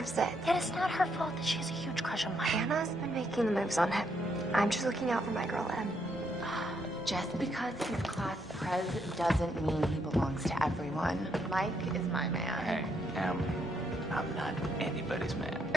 deserves it. Yet it's not her fault that she has a huge crush on Mike. Hannah's been making the moves on him. I'm just looking out for my girl, Em. Just because he's class prez doesn't mean he belongs to everyone. Mike is my man. Hey, Em, I'm not anybody's man.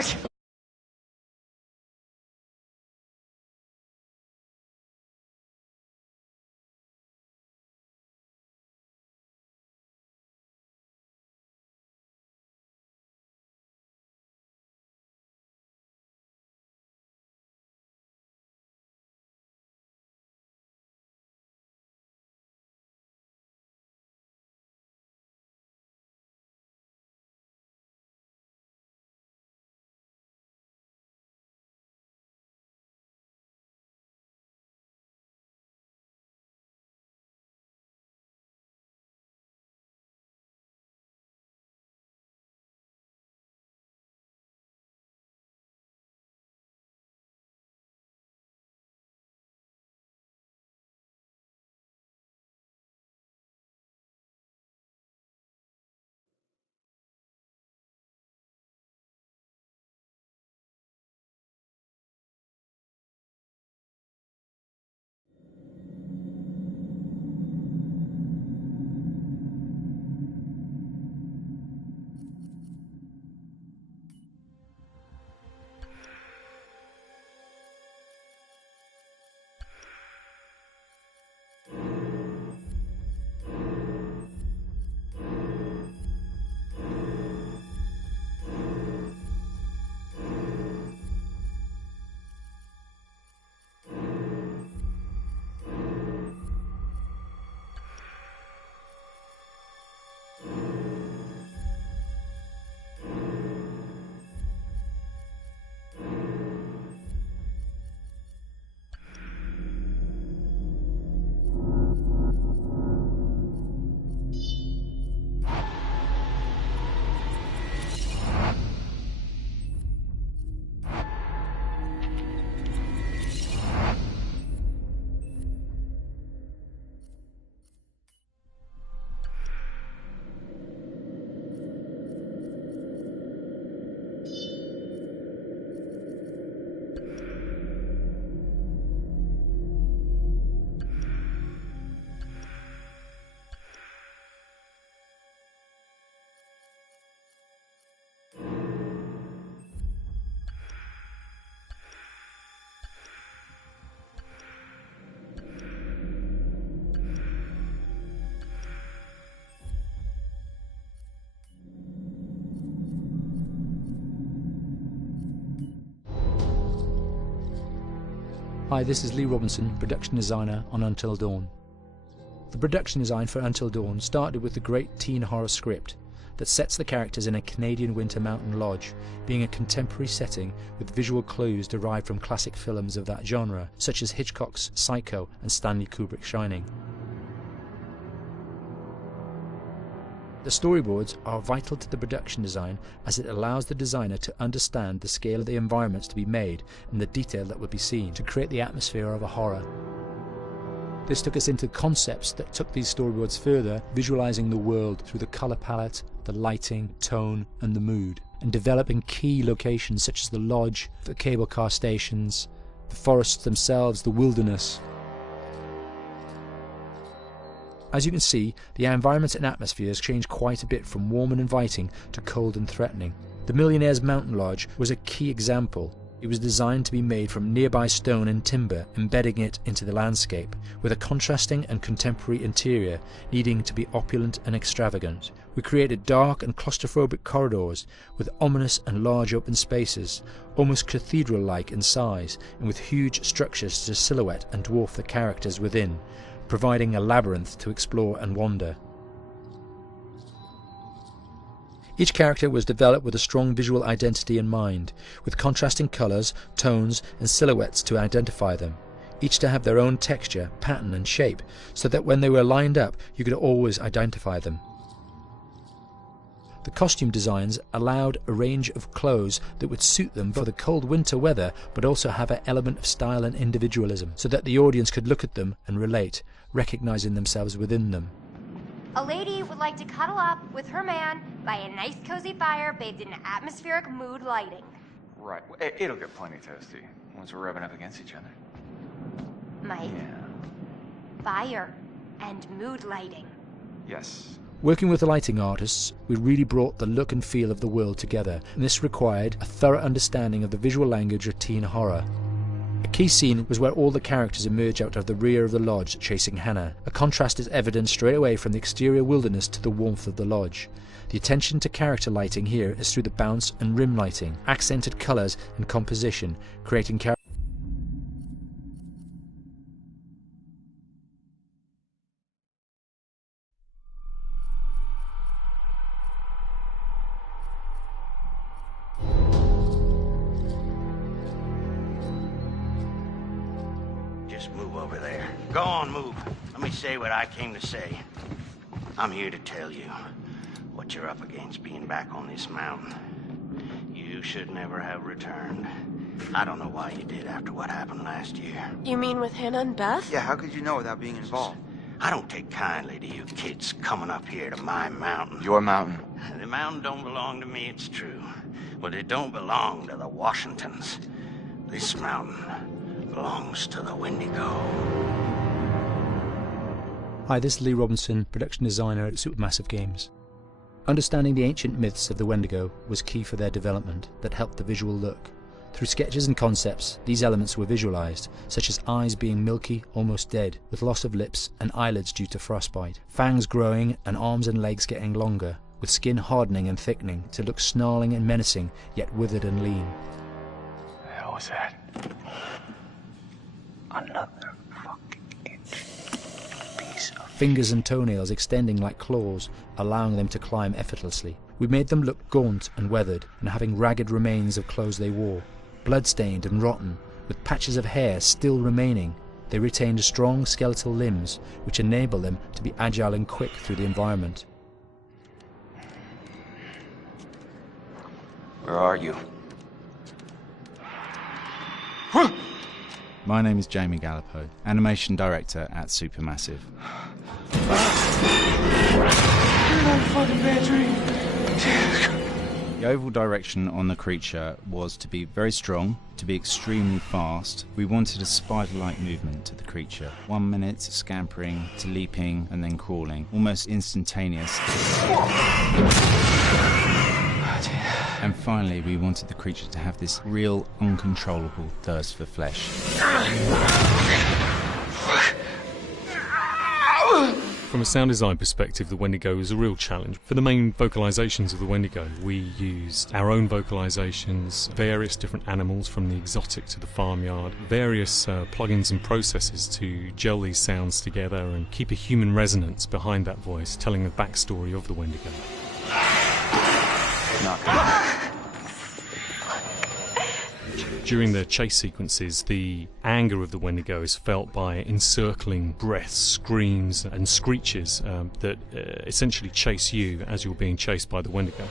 Hi, this is Lee Robinson, production designer on Until Dawn. The production design for Until Dawn started with the great teen horror script that sets the characters in a Canadian winter mountain lodge, being a contemporary setting with visual clues derived from classic films of that genre, such as Hitchcock's Psycho and Stanley Kubrick's Shining. The storyboards are vital to the production design as it allows the designer to understand the scale of the environments to be made and the detail that will be seen to create the atmosphere of a horror. This took us into concepts that took these storyboards further, visualizing the world through the color palette, the lighting, tone and the mood, and developing key locations such as the lodge, the cable car stations, the forests themselves, the wilderness. As you can see, the environments and atmospheres change quite a bit from warm and inviting to cold and threatening. The Millionaire's Mountain Lodge was a key example. It was designed to be made from nearby stone and timber, embedding it into the landscape, with a contrasting and contemporary interior needing to be opulent and extravagant. We created dark and claustrophobic corridors with ominous and large open spaces, almost cathedral-like in size, and with huge structures to silhouette and dwarf the characters within, providing a labyrinth to explore and wander. Each character was developed with a strong visual identity in mind, with contrasting colours, tones and silhouettes to identify them, each to have their own texture, pattern and shape, so that when they were lined up you could always identify them. The costume designs allowed a range of clothes that would suit them for the cold winter weather, but also have an element of style and individualism, so that the audience could look at them and relate, recognizing themselves within them. A lady would like to cuddle up with her man by a nice cozy fire bathed in atmospheric mood lighting. Right. It'll get plenty toasty once we're rubbing up against each other. Mike, Yeah. fire and mood lighting. Yes. Working with the lighting artists, we really brought the look and feel of the world together, and this required a thorough understanding of the visual language of teen horror. A key scene was where all the characters emerge out of the rear of the lodge chasing Hannah. A contrast is evident straight away from the exterior wilderness to the warmth of the lodge. The attention to character lighting here is through the bounce and rim lighting, accented colours and composition, creating character. Just move over there. Go on, move. Let me say what I came to say. I'm here to tell you what you're up against being back on this mountain. You should never have returned. I don't know why you did after what happened last year. You mean with Hannah and Beth? Yeah, how could you know without being involved? I don't take kindly to you kids coming up here to my mountain. Your mountain. The mountain don't belong to me, it's true. But it don't belong to the Washingtons. This mountain belongs to the Wendigo. Hi, this is Lee Robinson, production designer at Supermassive Games. Understanding the ancient myths of the Wendigo was key for their development that helped the visual look. Through sketches and concepts, these elements were visualized, such as eyes being milky, almost dead, with loss of lips and eyelids due to frostbite, fangs growing and arms and legs getting longer, with skin hardening and thickening to look snarling and menacing, yet withered and lean. What the hell was that? Another fucking piece of... Fingers and toenails extending like claws, allowing them to climb effortlessly. We made them look gaunt and weathered, and having ragged remains of clothes they wore. Blood-stained and rotten, with patches of hair still remaining, they retained strong skeletal limbs, which enable them to be agile and quick through the environment. Where are you? My name is Jamie Gallipo, animation director at Supermassive. The overall direction on the creature was to be very strong, to be extremely fast. We wanted a spider-like movement to the creature. 1 minute scampering to leaping and then crawling, almost instantaneous. And finally, we wanted the creature to have this real, uncontrollable thirst for flesh. From a sound design perspective, the Wendigo is a real challenge. For the main vocalisations of the Wendigo, we used our own vocalisations, various different animals from the exotic to the farmyard, various plugins and processes to gel these sounds together and keep a human resonance behind that voice, telling the backstory of the Wendigo. During the chase sequences, the anger of the Wendigo is felt by encircling breaths, screams and screeches that essentially chase you as you're being chased by the Wendigo.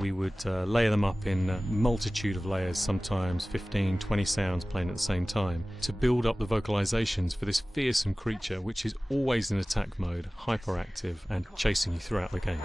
We would layer them up in a multitude of layers, sometimes 15, 20 sounds playing at the same time, to build up the vocalizations for this fearsome creature which is always in attack mode, hyperactive and chasing you throughout the game.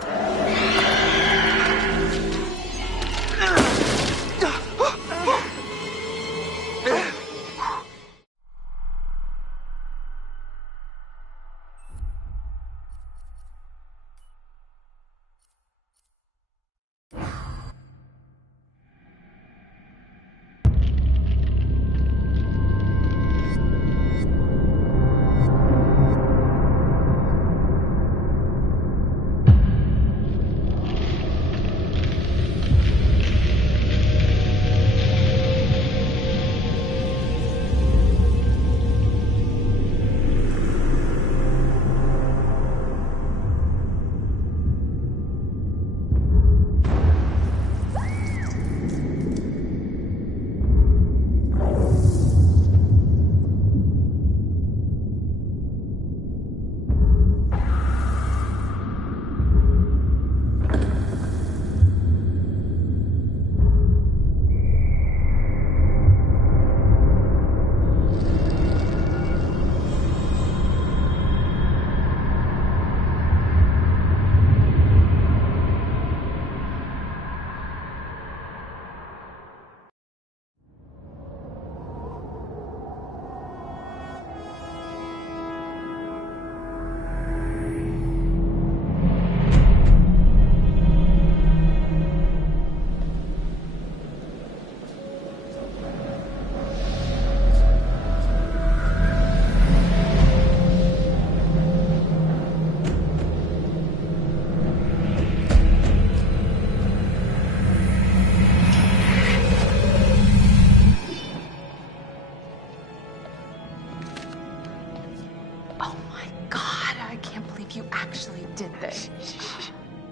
actually did this.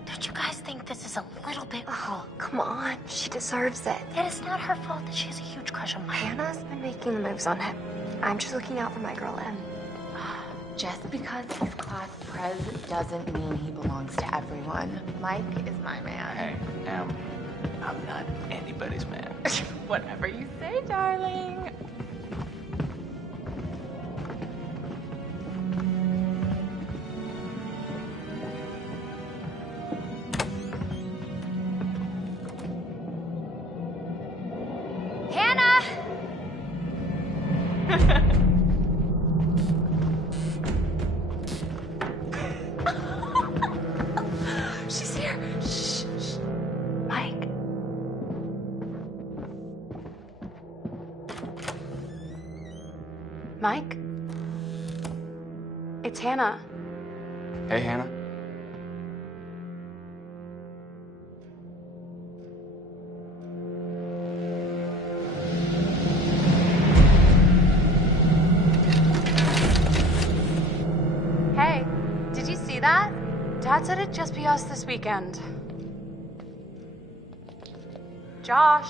Don't you guys think this is a little bit cruel? Oh, come on. She deserves it. It is not her fault that she has a huge crush on Mike. Hannah's been making the moves on him. I'm just looking out for my girl, Em. Just because he's class prez doesn't mean he belongs to everyone. Mike is my man. Hey, I'm not anybody's man. Whatever you say, darling. Hannah! She's here. Shh, shh. Mike. Mike? It's Hannah. Hey, Hannah. Hey, did you see that? Dad said it'd just be us this weekend. Josh.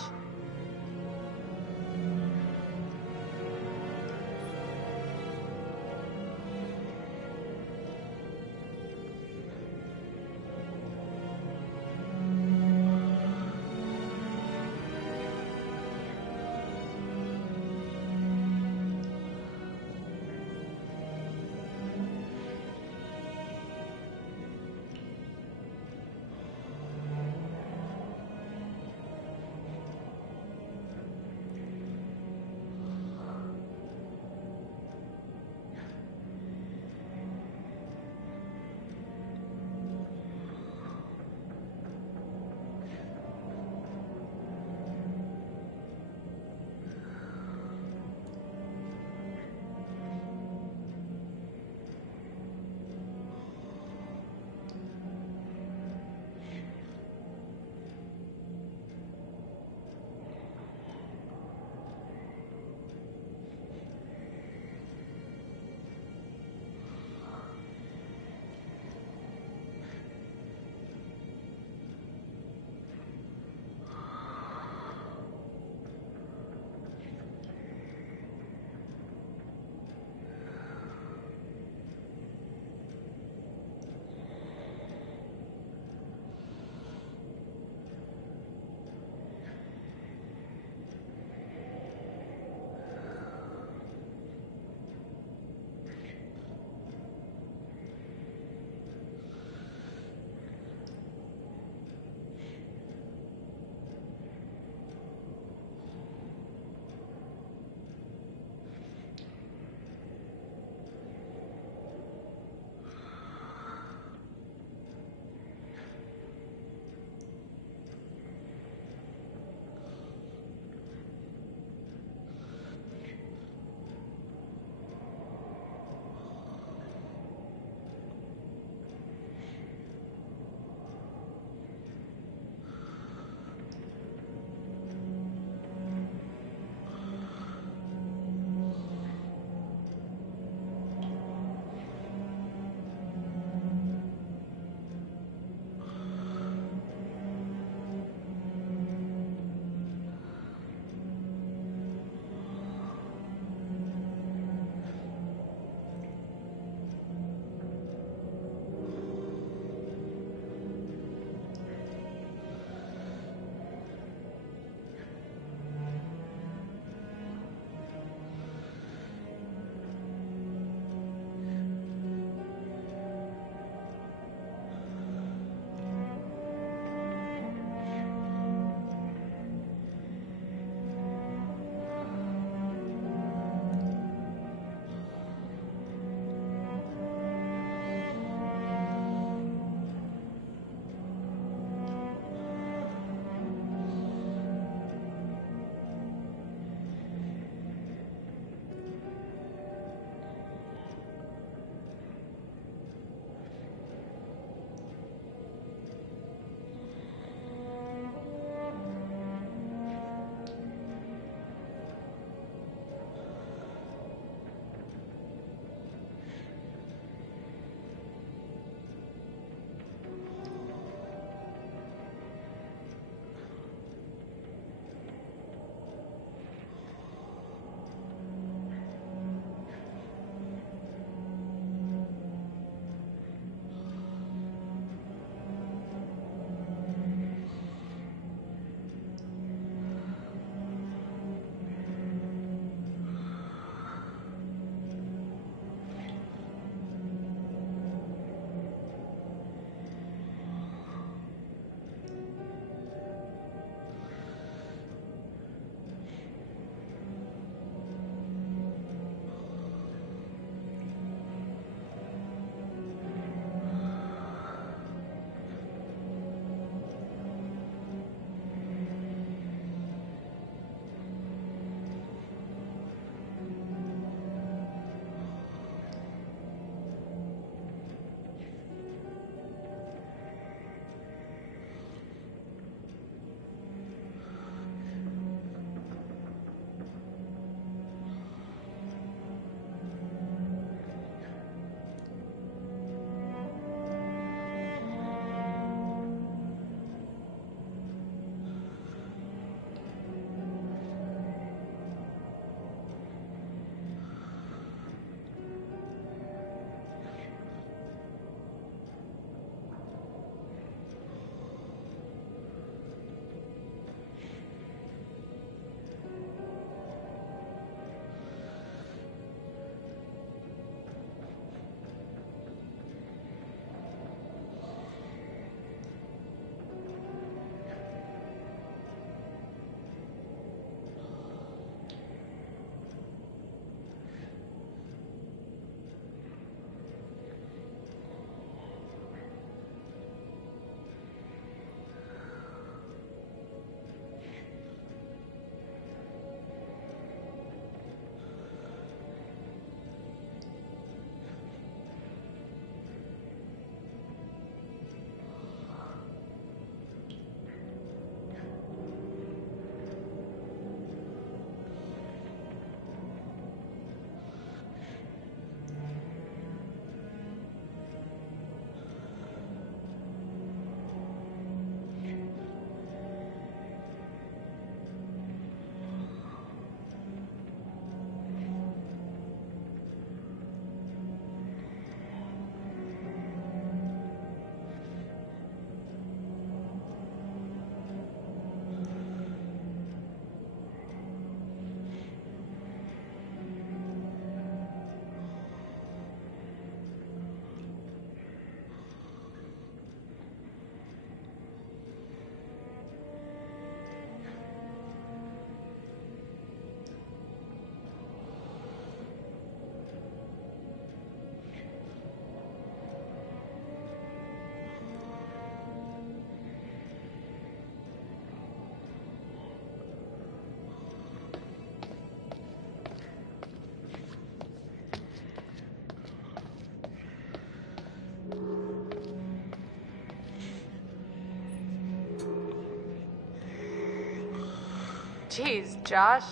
Jeez, Josh.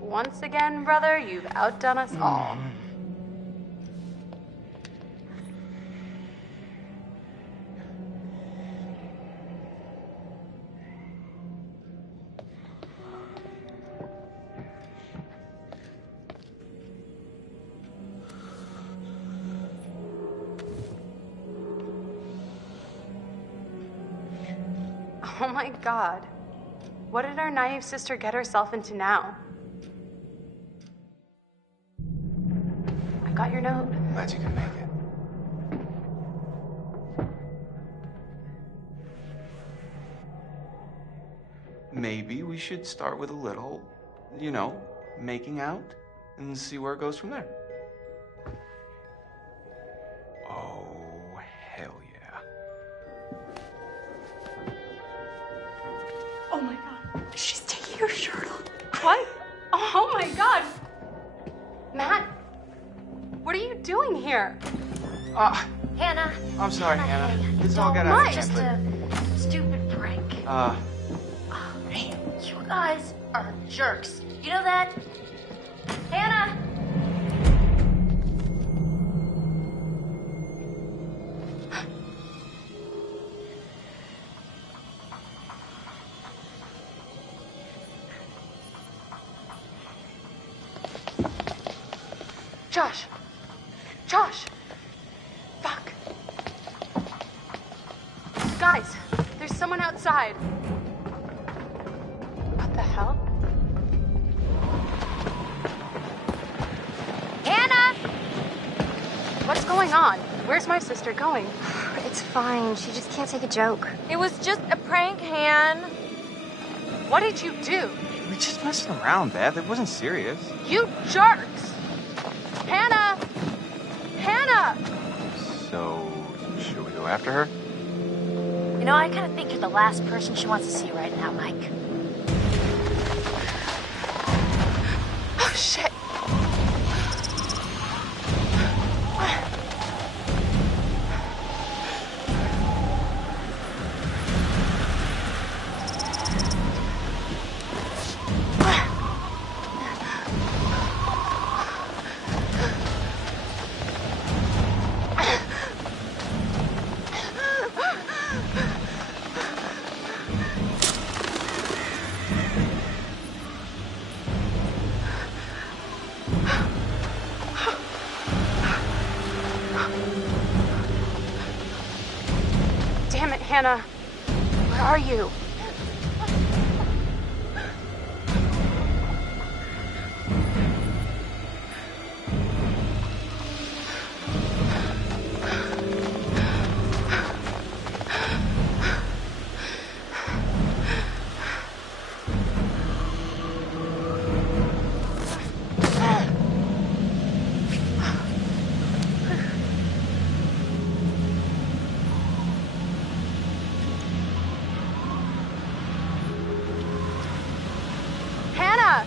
Once again, brother, you've outdone us all. Oh my God. What did our naive sister get herself into now? I got your note. Glad you could make it. Maybe we should start with a little, making out and see where it goes from there. Oh, hell yeah. Oh my God. She's taking her shirt off. What? Oh my God. Matt, what are you doing here? Hannah. I'm sorry, Hannah. This all got Don't. out of Just hand. a stupid prank. but- Man, you guys are jerks. You know that? Hannah! Josh. Josh. Fuck. Guys, there's someone outside. What the hell? Hannah! What's going on? Where's my sister going? It's fine. She just can't take a joke. It was just a prank, Han. What did you do? We're just messing around, Beth. It wasn't serious. You jerks! Hannah! Hannah! So, should we go after her? You know, I kind of think you're the last person she wants to see right now, Mike. Oh, shit. Damn it, Hannah. Where are you? Hannah!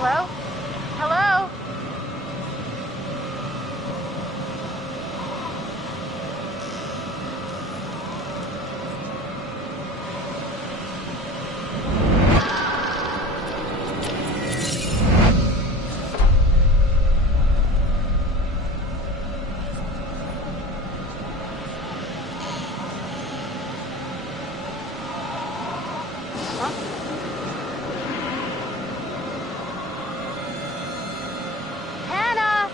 Hello? Hello? Huh? Hannah!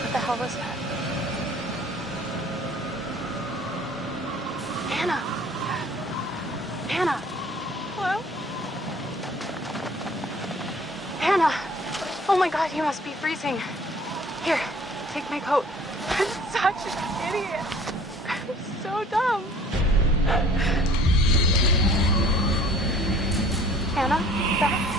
What the hell was that? Hannah! Hannah! Hello? Hannah! Oh my God, you must be freezing. Here, take my coat. I'm such an idiot. I'm so dumb. Anna, back.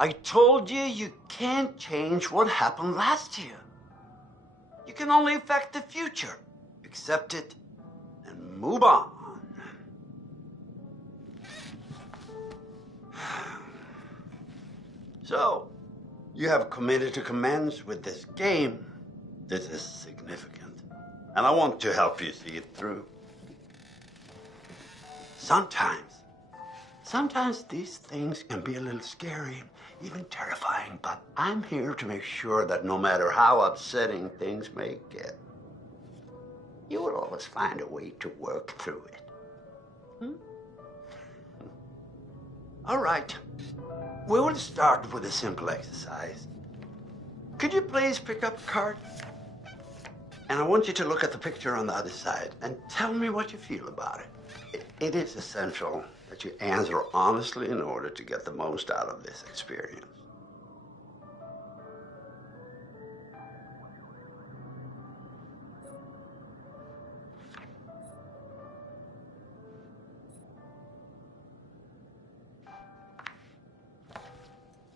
I told you you can't change what happened last year. You can only affect the future. Accept it and move on. So, you have committed to commence with this game. This is significant, and I want to help you see it through. Sometimes these things can be a little scary, even terrifying, but I'm here to make sure that no matter how upsetting things may get, you will always find a way to work through it. All right. We will start with a simple exercise. Could you please pick up a card? And I want you to look at the picture on the other side and tell me what you feel about it. It is essential that you answer honestly in order to get the most out of this experience.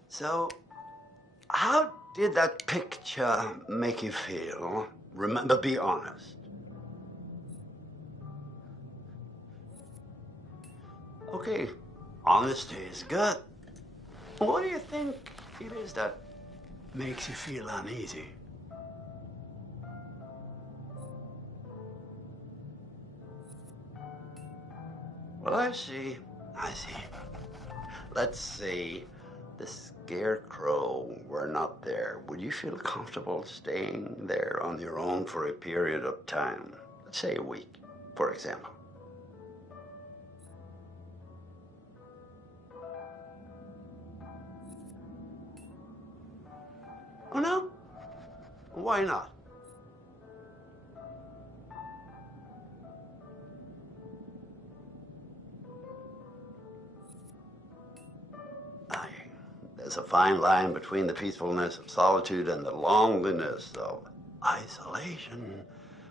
So, how did that picture make you feel? Remember, be honest. Okay, honesty is good. What do you think it is that makes you feel uneasy? Well, I see. Let's see. The Scarecrow were not there. Would you feel comfortable staying there on your own for a period of time? Let's say a week, for example. Oh, no? Why not? There's a fine line between the peacefulness of solitude and the loneliness of isolation.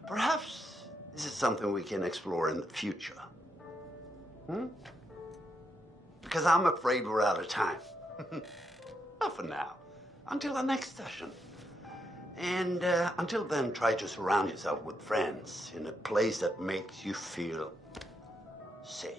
Perhaps this is something we can explore in the future. Because I'm afraid we're out of time. Not for now. Until the next session. And until then, try to surround yourself with friends in a place that makes you feel safe.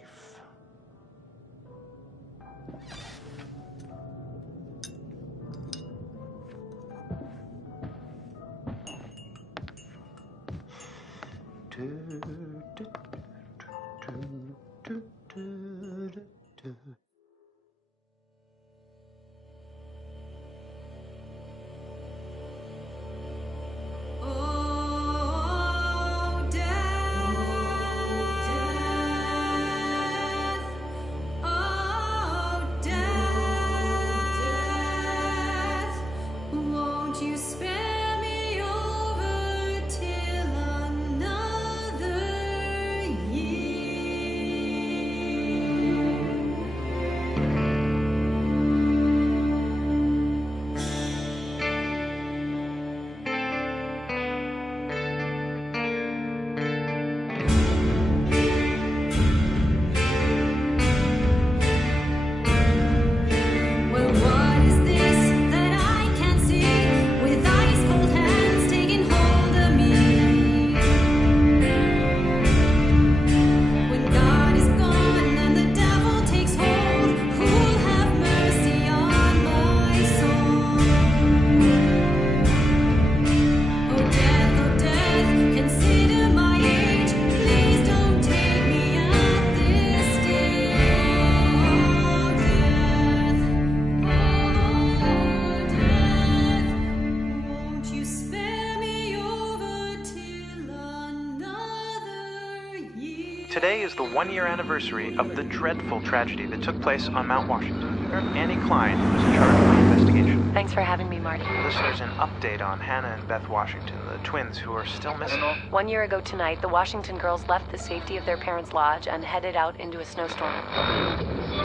Today is the one-year anniversary of the dreadful tragedy that took place on Mount Washington. Annie Klein was in charge of the investigation. Thanks for having me, Marty. Listeners, an update on Hannah and Beth Washington, the twins who are still missing. 1 year ago tonight, the Washington girls left the safety of their parents' lodge and headed out into a snowstorm.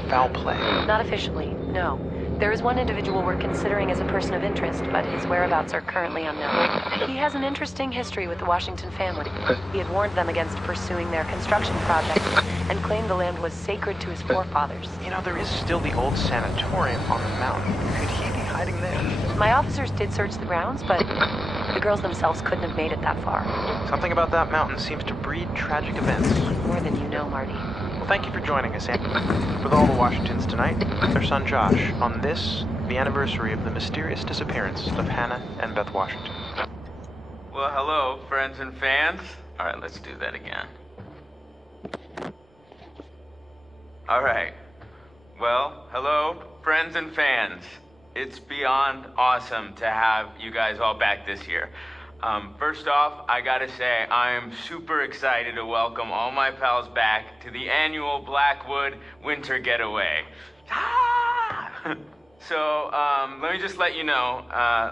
Foul play. Not officially, no. There is one individual we're considering as a person of interest, but his whereabouts are currently unknown. He has an interesting history with the Washington family. He had warned them against pursuing their construction project and claimed the land was sacred to his forefathers. You know, there is still the old sanatorium on the mountain. Could he be hiding there? My officers did search the grounds, but the girls themselves couldn't have made it that far. Something about that mountain seems to breed tragic events. More than you know, Marty. Well, thank you for joining us, Annie. With all the Washingtons tonight, their son Josh, on this, the anniversary of the mysterious disappearance of Hannah and Beth Washington. Well, hello, friends and fans. All right, let's do that again. All right. Well, hello, friends and fans. It's beyond awesome to have you guys all back this year. First off, I gotta say, I am super excited to welcome all my pals back to the annual Blackwood Winter Getaway. Ah! So, let me just let you know,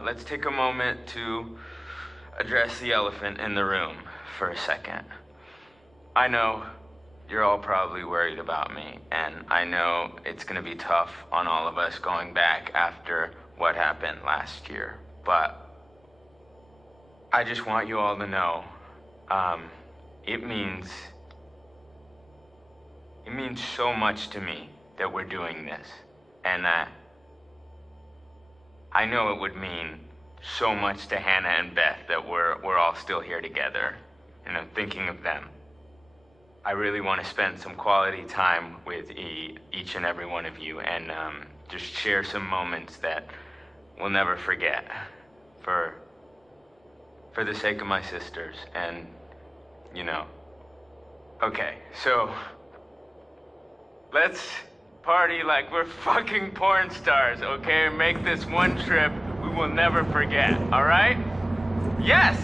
let's take a moment to address the elephant in the room for a second. I know you're all probably worried about me, and I know it's gonna be tough on all of us going back after what happened last year, but I just want you all to know, it means so much to me that we're doing this, and that I know it would mean so much to Hannah and Beth that we're all still here together, and I'm thinking of them. I really want to spend some quality time with each and every one of you, and just share some moments that we'll never forget for the sake of my sisters, and, you know. Okay, so let's party like we're fucking porn stars, okay? Make this one trip we will never forget, all right? Yes!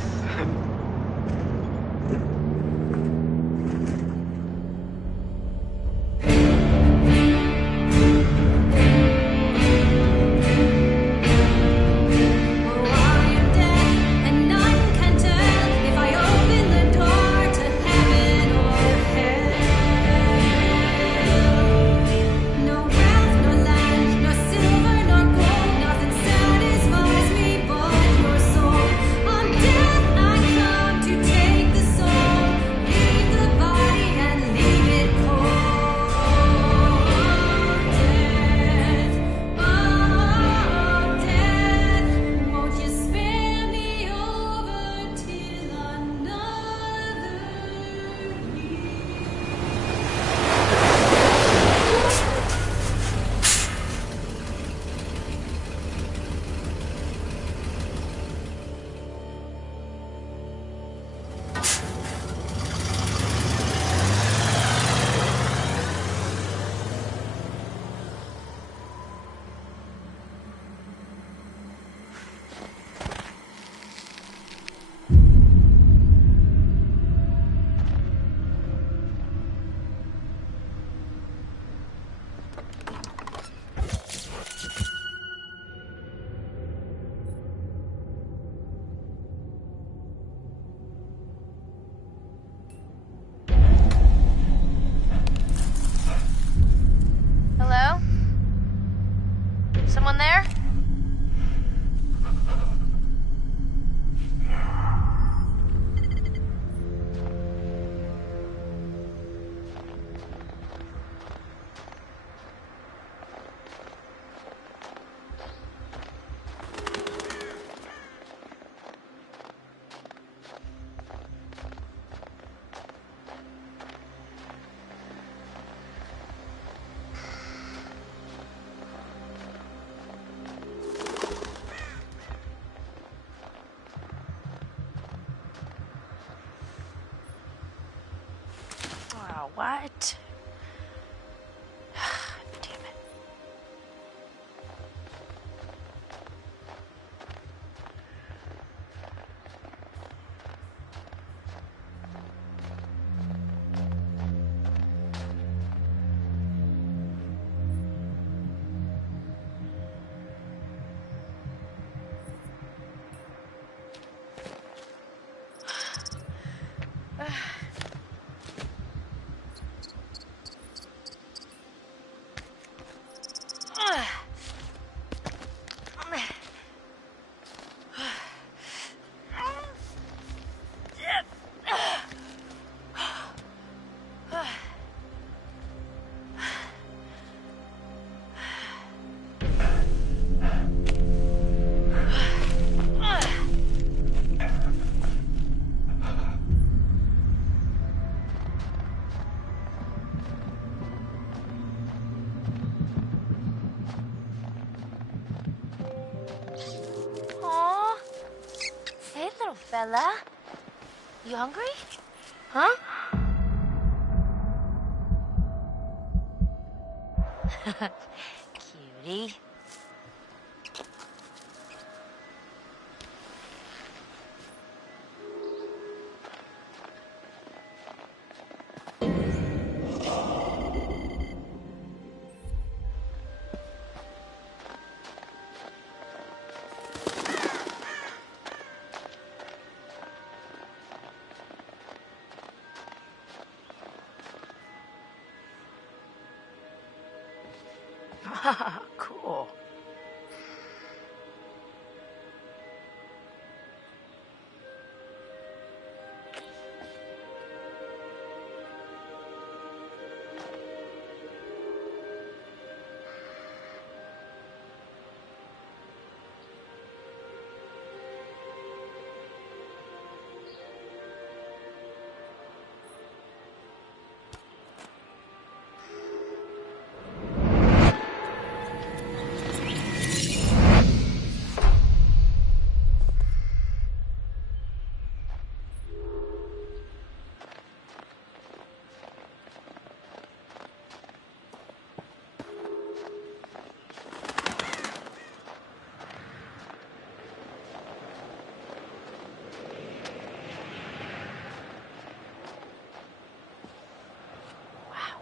Hello? Someone there? What? Damn it. Bella? You hungry? Huh? Cutie. Cool.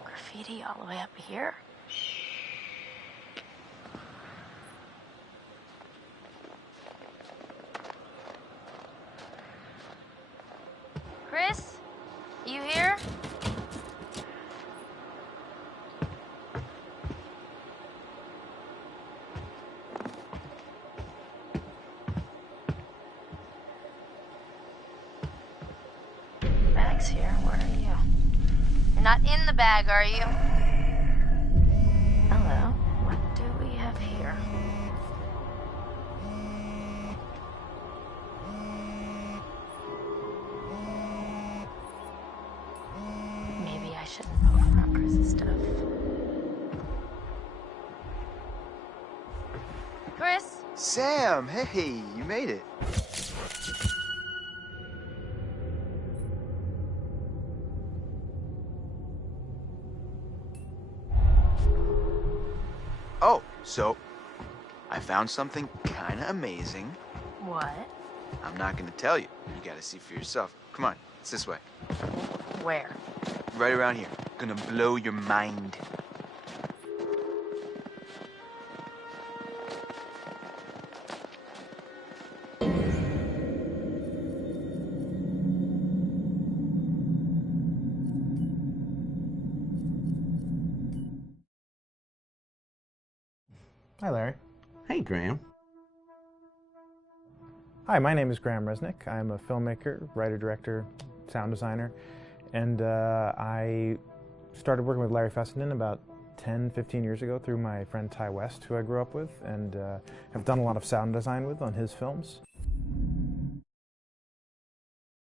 Graffiti all the way up here. Chris? You here? Bag's here. Where are you? You're not in the bag, are you? Hello. What do we have here? Maybe I shouldn't poke around Chris's stuff. Chris? Sam, hey, you made it. Oh, so I found something kind of amazing. What? I'm not going to tell you. You got to see for yourself. Come on, it's this way. Where? Right around here. Gonna blow your mind. Hi, Larry. Hey, Graham. Hi, my name is Graham Resnick. I'm a filmmaker, writer, director, sound designer, and I started working with Larry Fessenden about 10, 15 years ago through my friend Ty West, who I grew up with, and have done a lot of sound design with on his films.